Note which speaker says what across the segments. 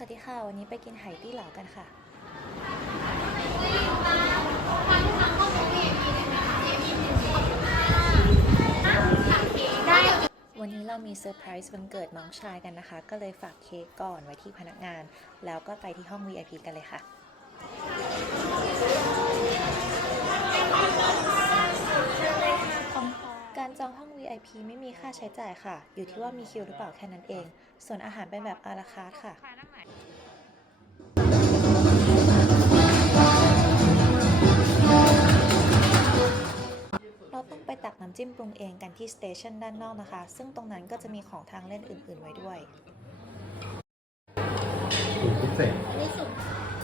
Speaker 1: สวัสดีค่ะ วันนี้ไปกินไหตี้เหลากันค่ะวันนี้เรามีเซอร์ไพรส์วันเกิดน้องชายกันนะคะ ก็เลยฝากเค้กก่อนไว้ที่พนักงาน แล้วก็ไปที่ห้อง VIP กันเลยค่ะ ช้จ่ายค่ะ อยู่ที่ว่ามีคิวหรือเปล่าแค่นั้นเอง ส่วนอาหารเป็นแบบอาราคาร์ทค่ะเราต้องไปตักน้ำจิ้มปรุงเองกันที่สเตชันด้านนอกนะคะ ซึ่งตรงนั้นก็จะมีของทางเล่นอื่น ๆ ไว้ด้วย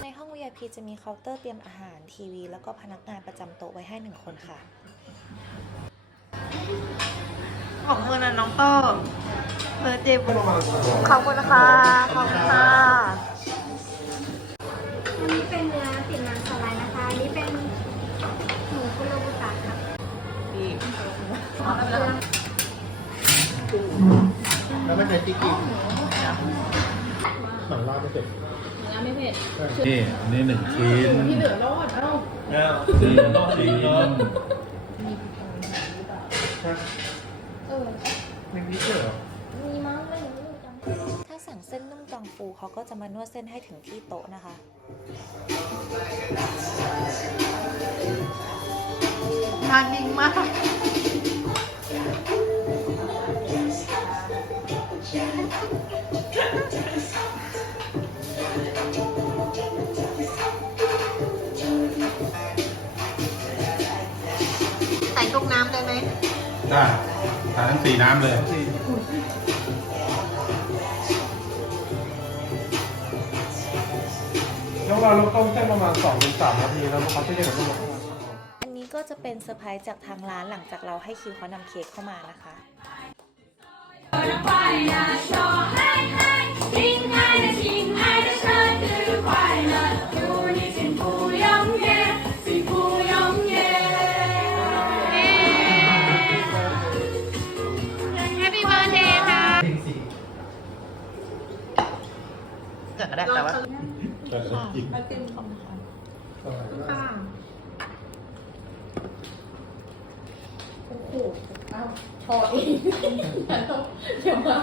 Speaker 1: ในห้อง VIP จะมีเคาน์เตอร์เตรียมอาหารทีวี แล้วก็พนักงานประจำโต๊ะไว้ให้หนึ่งคนค่ะ
Speaker 2: ของคุณนะน้องโต้เบอร์เดย์บุญ
Speaker 1: ขอบคุณนะคะขอบคุณค่ะ
Speaker 3: อันนี้เป็นเนื้อติดมันสไลด์นะคะอันนี้เป็นหมูคุโรบุตะค่ะ
Speaker 4: แล้วไม่ใช่ติ๊กกิ๊กหนังลาไม่เสร็จ
Speaker 5: นี่อันนี้หนึ่งชิ้นที่เหลือรอดเอ้านี่หนึ่งชิ้น
Speaker 4: ไม่มีเชื่อเหรอ
Speaker 1: ถ้า สั่งเส้นนุ่มจองฟูเขาก็จะมานวดเส้นให้ถึงที่โต๊ะนะคะ
Speaker 2: งานนิ่งมาก ใส่ทุกน้ำเลยไหม
Speaker 5: ได้ทานทั้งสี่น้ำเลย
Speaker 4: เราลวกต้มเส้ประมาณสองถึงสามนาทีแล้วลูกค้าที่จะแบบลูก
Speaker 1: อันนี้ก็จะเป็นเซอร์ไพรส์จากทางร้านหลังจากเราให้คิวเขานำเค้กเข้ามานะคะ
Speaker 2: Happy birthday ค่ะ เกิดก็ได้แต่ว่า
Speaker 4: แต่อีก
Speaker 6: โอ้โหอ้าวพอเองเดี๋ยวมา